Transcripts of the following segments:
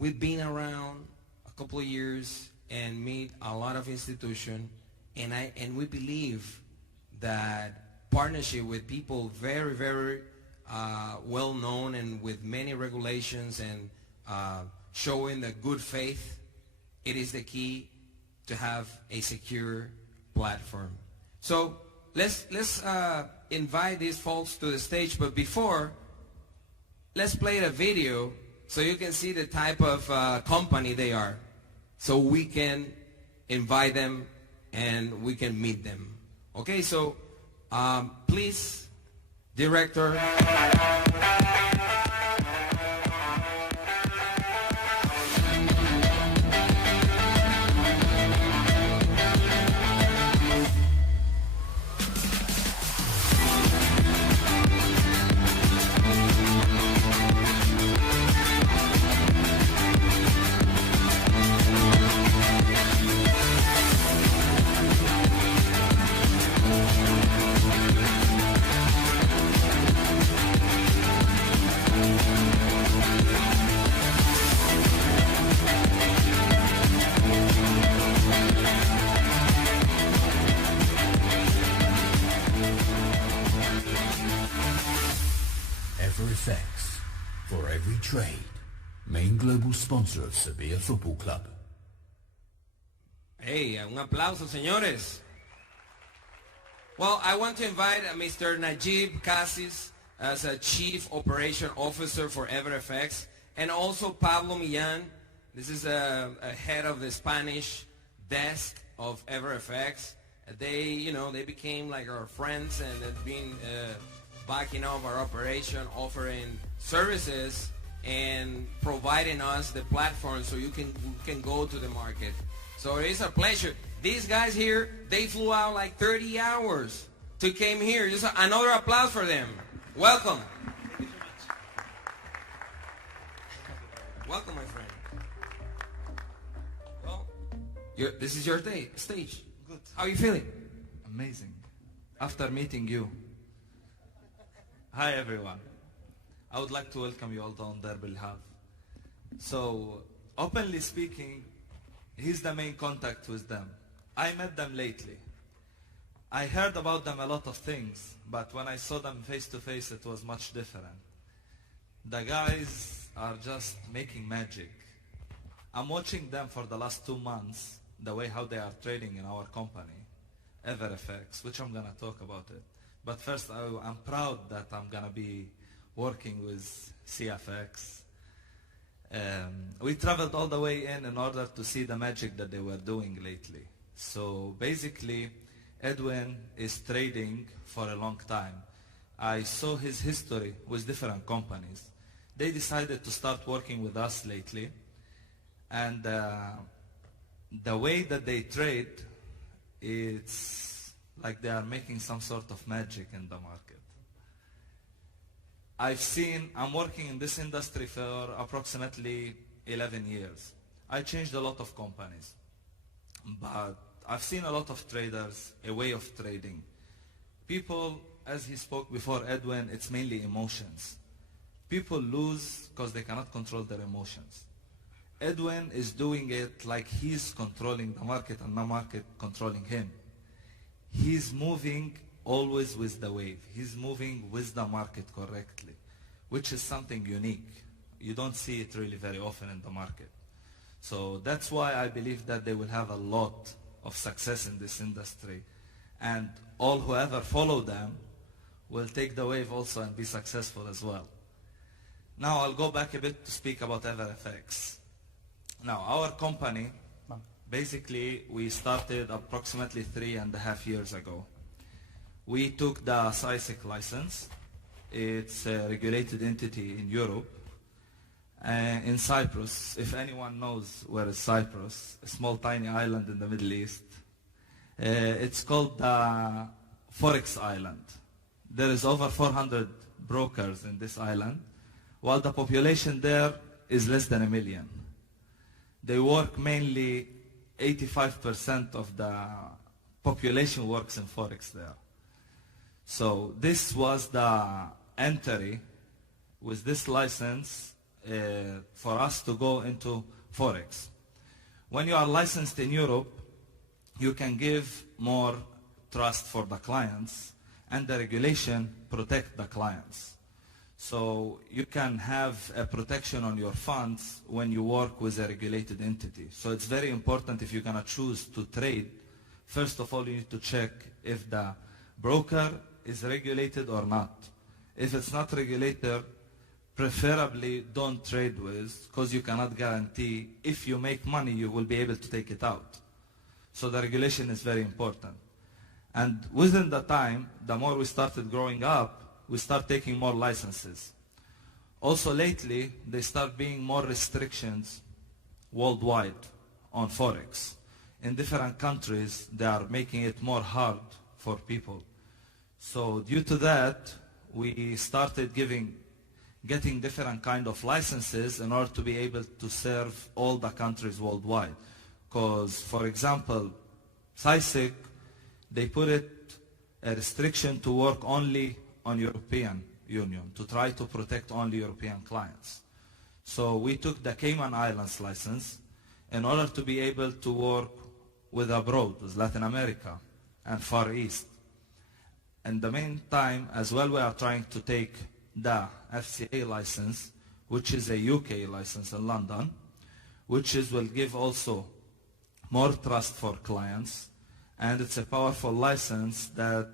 we've been around a couple of years and meet a lot of institutions, and we believe that partnership with people very, very well known and with many regulations and showing the good faith, it is the key to have a secure platform. So let's invite these folks to the stage, but before, let's play a video so you can see the type of company they are, so we can invite them and we can meet them. Okay, so please, director. EverFX, for every trade, main global sponsor of Sevilla Football Club. Hey, un aplauso, señores. Well, I want to invite Mr. Najib Cassis as a Chief Operation Officer for EverFX, and also Pablo Millán. This is a head of the Spanish desk of EverFX. They became like our friends, and they've been backing up our operation, offering services and providing us the platform so you can go to the market. So it's a pleasure. These guys here, they flew out like 30 hours to came here. Just another applause for them. Welcome. Welcome, my friend. Well, this is your stage. Good. How are you feeling? Amazing. After meeting you. Hi everyone. I would like to welcome you all on their behalf. So, openly speaking, he's the main contact with them. I met them lately. I heard about them a lot of things, but when I saw them face to face, it was much different. The guys are just making magic. I'm watching them for the last 2 months, the way how they are trading in our company, EverFX, which I'm gonna talk about it. But first, I'm proud that I'm gonna be working with CFX. We traveled all the way in order to see the magic that they were doing lately. So basically, Edwin is trading for a long time. I saw his history with different companies. They decided to start working with us lately. And the way that they trade, it's like they are making some sort of magic in the market. I'm working in this industry for approximately 11 years. I changed a lot of companies, but I've seen a lot of traders, a way of trading. People, as he spoke before, Edwin, it's mainly emotions. People lose because they cannot control their emotions. Edwin is doing it like he's controlling the market and the market controlling him. He's moving always with the wave. He's moving with the market correctly, which is something unique. You don't see it really very often in the market. So that's why I believe that they will have a lot of success in this industry. And all whoever follow them will take the wave also and be successful as well. Now I'll go back a bit to speak about EverFX. Now our company, basically, we started approximately 3.5 years ago. We took the CFX license. It's a regulated entity in Europe. In Cyprus, if anyone knows where is Cyprus, a small tiny island in the Middle East. It's called the Forex Island. There is over 400 brokers in this island, while the population there is less than 1 million. They work mainly 85% of the population works in Forex there. So this was the entry. With this license, for us to go into Forex. When you are licensed in Europe, you can give more trust for the clients, and the regulation protect the clients. So you can have a protection on your funds when you work with a regulated entity. So it's very important if you're going to choose to trade. First of all, you need to check if the broker is regulated or not. If it's not regulated, preferably don't trade with, because you cannot guarantee if you make money you will be able to take it out. So the regulation is very important. And within the time, the more we started growing up, we start taking more licenses. Also lately, they start being more restrictions worldwide on Forex. In different countries, they are making it more hard for people. So due to that, we started getting different kind of licenses in order to be able to serve all the countries worldwide. Because, for example, CySIC, they put it a restriction to work only on European Union, to try to protect only European clients. So we took the Cayman Islands license in order to be able to work with abroad, with Latin America and Far East. In the meantime, as well, we are trying to take the FCA license, which is a UK license in London, which will give also more trust for clients, and it's a powerful license that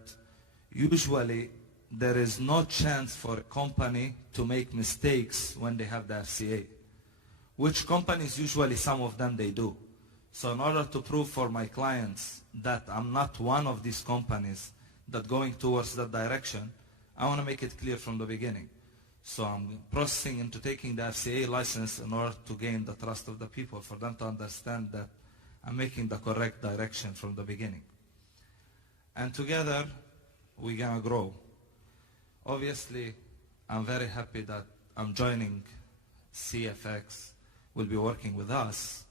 usually there is no chance for a company to make mistakes when they have the FCA, which companies usually, some of them, they do. So in order to prove for my clients that I'm not one of these companies that going towards that direction, I want to make it clear from the beginning. So I'm processing into taking the FCA license in order to gain the trust of the people, for them to understand that I'm making the correct direction from the beginning. And together, we're going to grow. Obviously, I'm very happy that I'm joining CFX, will be working with us,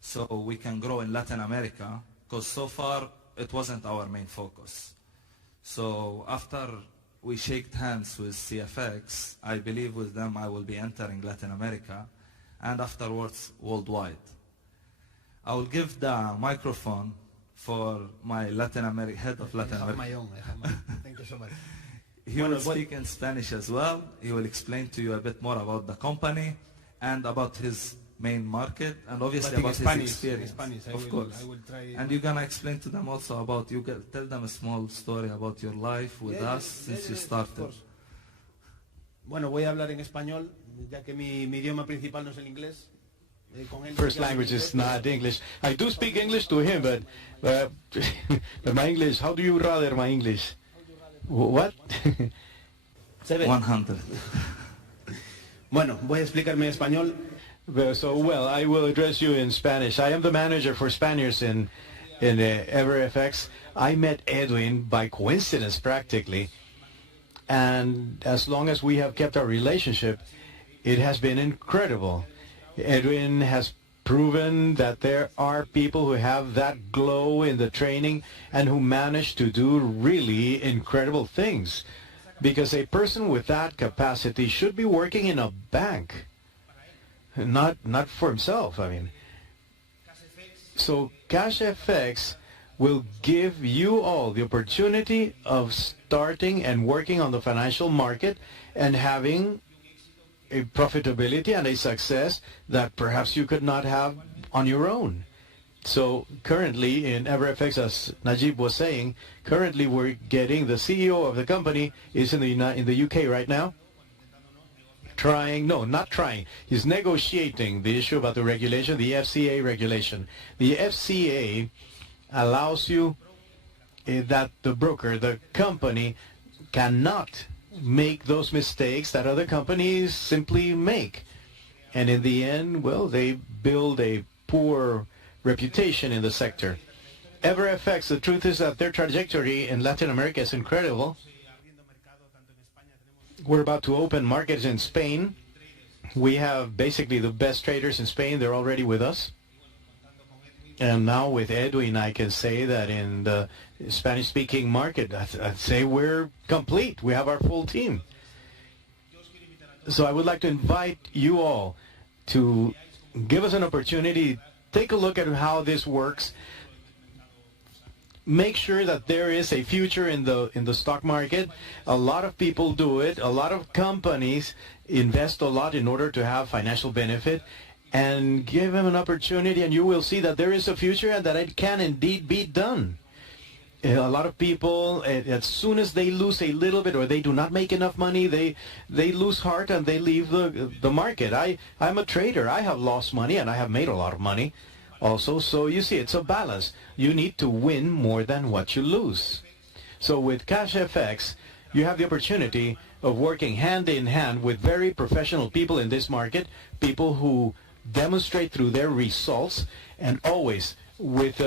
so we can grow in Latin America, because so far, it wasn't our main focus. So after we shaked hands with CFX, I believe with them I will be entering Latin America, and afterwards worldwide. I will give the microphone for my Latin America, head of Latin America. Thank you so much. He will speak in Spanish as well. He will explain to you a bit more about the company and about his main market, and obviously about his experience. Of course. I will try. And you're going to explain to them also about, tell them a small story about your life with us since you started. Bueno, voy a hablar en español, ya que mi idioma principal no es el inglés. First language is not English. I do speak English to him, but but my English, how do you rather my English? What? 100. Bueno, voy a explicarme en español. So, well, I will address you in Spanish. I am the manager for Spaniards in EverFX. I met Edwin by coincidence, practically. And as long as we have kept our relationship, it has been incredible. Edwin has proven that there are people who have that glow in the training and who manage to do really incredible things. Because a person with that capacity should be working in a bank. Not for himself, I mean. So CashFX will give you all the opportunity of starting and working on the financial market and having a profitability and a success that perhaps you could not have on your own. So currently in EverFX, as Najib was saying, currently we're getting the CEO of the company is in the UK right now. He's negotiating the issue about the regulation, the FCA regulation. The FCA allows you that the broker, the company, cannot make those mistakes that other companies simply make. And in the end, well, they build a poor reputation in the sector. EverFX, the truth is that their trajectory in Latin America is incredible. We're about to open markets in Spain. We have basically the best traders in Spain. They're already with us. And now with Edwin, I can say that in the Spanish-speaking market, I'd say we're complete. We have our full team. So I would like to invite you all to give us an opportunity, take a look at how this works. Make sure that there is a future in the stock market. A lot of people do it. A lot of companies invest a lot in order to have financial benefit. And give them an opportunity, and you will see that there is a future and that it can indeed be done. A lot of people, as soon as they lose a little bit or they do not make enough money, they lose heart and they leave the market. I'm a trader. I have lost money and I have made a lot of money also. So you see, it's a balance. You need to win more than what you lose. So with CashFX, you have the opportunity of working hand in hand with very professional people in this market, people who demonstrate through their results, and always with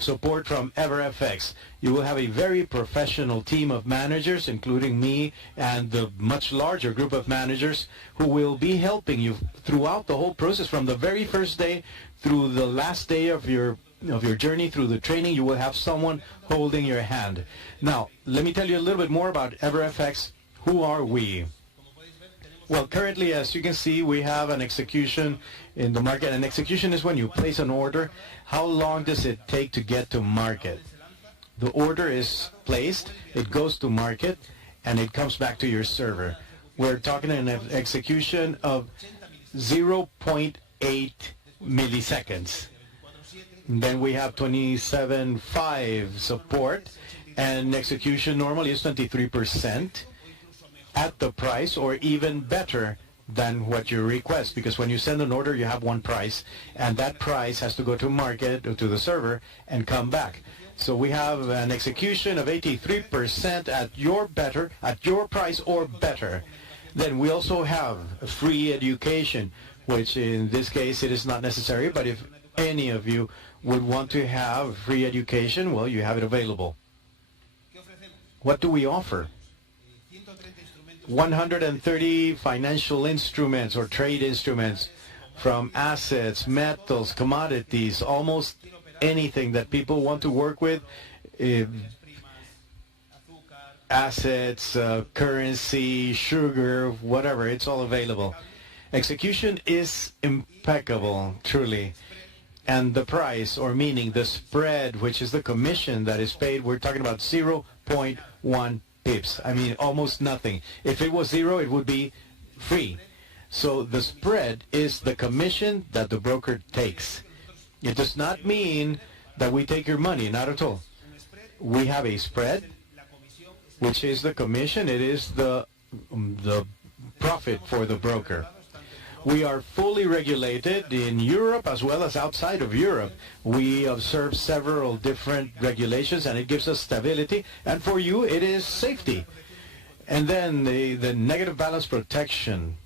support from EverFX. You will have a very professional team of managers, including me and the much larger group of managers who will be helping you throughout the whole process, from the very first day through the last day of your journey through the training. You will have someone holding your hand. Now, let me tell you a little bit more about EverFX. Who are we? Well, currently, as you can see, we have an execution in the market. An execution is when you place an order. How long does it take to get to market? The order is placed, it goes to market, and it comes back to your server. We're talking an execution of 0.8 milliseconds. Then we have 27.5 support, and execution normally is 23%. At the price, or even better than what you request, because when you send an order, you have one price, and that price has to go to market or to the server and come back. So we have an execution of 83% at your price or better. Then we also have free education, which in this case it is not necessary, but if any of you would want to have free education, well, you have it available. What do we offer? 130 financial instruments or trade instruments, from assets, metals, commodities, almost anything that people want to work with, assets, currency, sugar, whatever, it's all available. Execution is impeccable, truly. And the price, or meaning the spread, which is the commission that is paid, we're talking about 0.1 pips. I mean, almost nothing. If it was zero, it would be free. So the spread is the commission that the broker takes. It does not mean that we take your money, not at all. We have a spread, which is the commission. It is the profit for the broker. We are fully regulated in Europe as well as outside of Europe. We observe several different regulations, and it gives us stability. And for you, it is safety. And then the negative balance protection.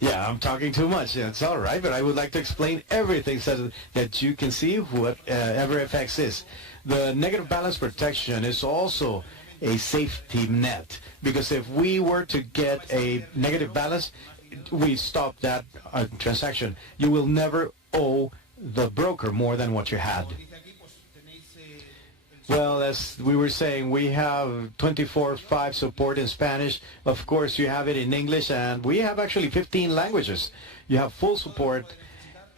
Yeah, I'm talking too much. Yeah, it's all right, but I would like to explain everything so that you can see what EverFX is. The negative balance protection is also a safety net, because if we were to get a negative balance, we stop that transaction. You will never owe the broker more than what you had. Well, as we were saying, we have 24/5 support in Spanish. Of course, you have it in English, and we have actually 15 languages. You have full support,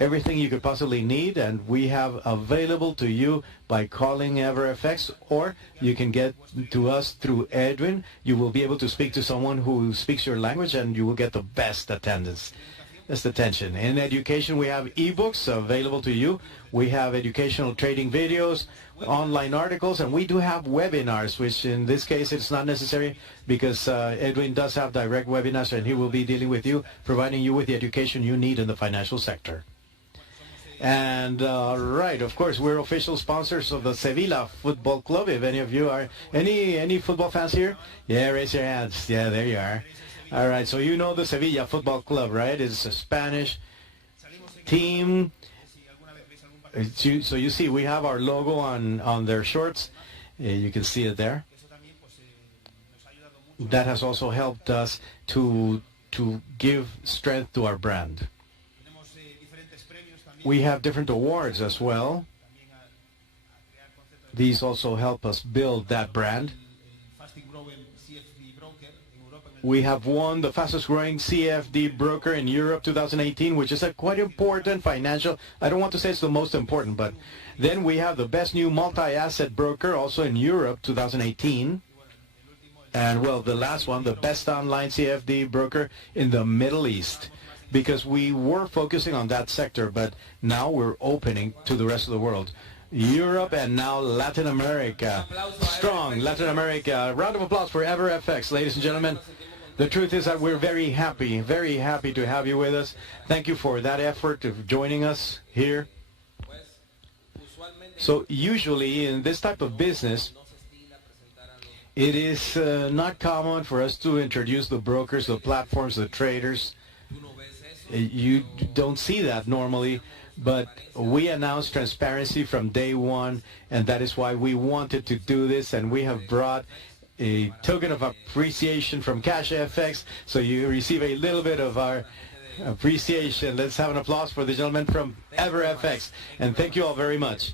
everything you could possibly need, and we have available to you by calling EverFX, or you can get to us through Edwin. You will be able to speak to someone who speaks your language, and you will get the best attention. In education, we have ebooks available to you. We have educational trading videos, online articles, and we do have webinars, which in this case it's not necessary, because Edwin does have direct webinars, and he will be dealing with you, providing you with the education you need in the financial sector. And right, of course, we're official sponsors of the Sevilla Football Club. If any of you are any football fans here, yeah, raise your hands. Yeah, there you are. All right, so you know the Sevilla Football Club, right? It's a Spanish team. So you see, we have our logo on their shorts. You can see it there. That has also helped us to give strength to our brand. We have different awards as well. These also help us build that brand. We have won the fastest growing CFD broker in Europe 2018, which is a quite important financial. I don't want to say it's the most important, but then we have the best new multi-asset broker also in Europe 2018. And well, the last one, the best online CFD broker in the Middle East, because we were focusing on that sector, but now we're opening to the rest of the world. Europe and now Latin America. Strong Latin America. A round of applause for EverFX, ladies and gentlemen. The truth is that we're very happy to have you with us. Thank you for that effort of joining us here. So usually in this type of business, it is not common for us to introduce the brokers, the platforms, the traders. You don't see that normally, but we announced transparency from day one, and that is why we wanted to do this, and we have brought a token of appreciation from CashFX, so you receive a little bit of our appreciation. Let's have an applause for the gentleman from EverFX, and thank you all very much.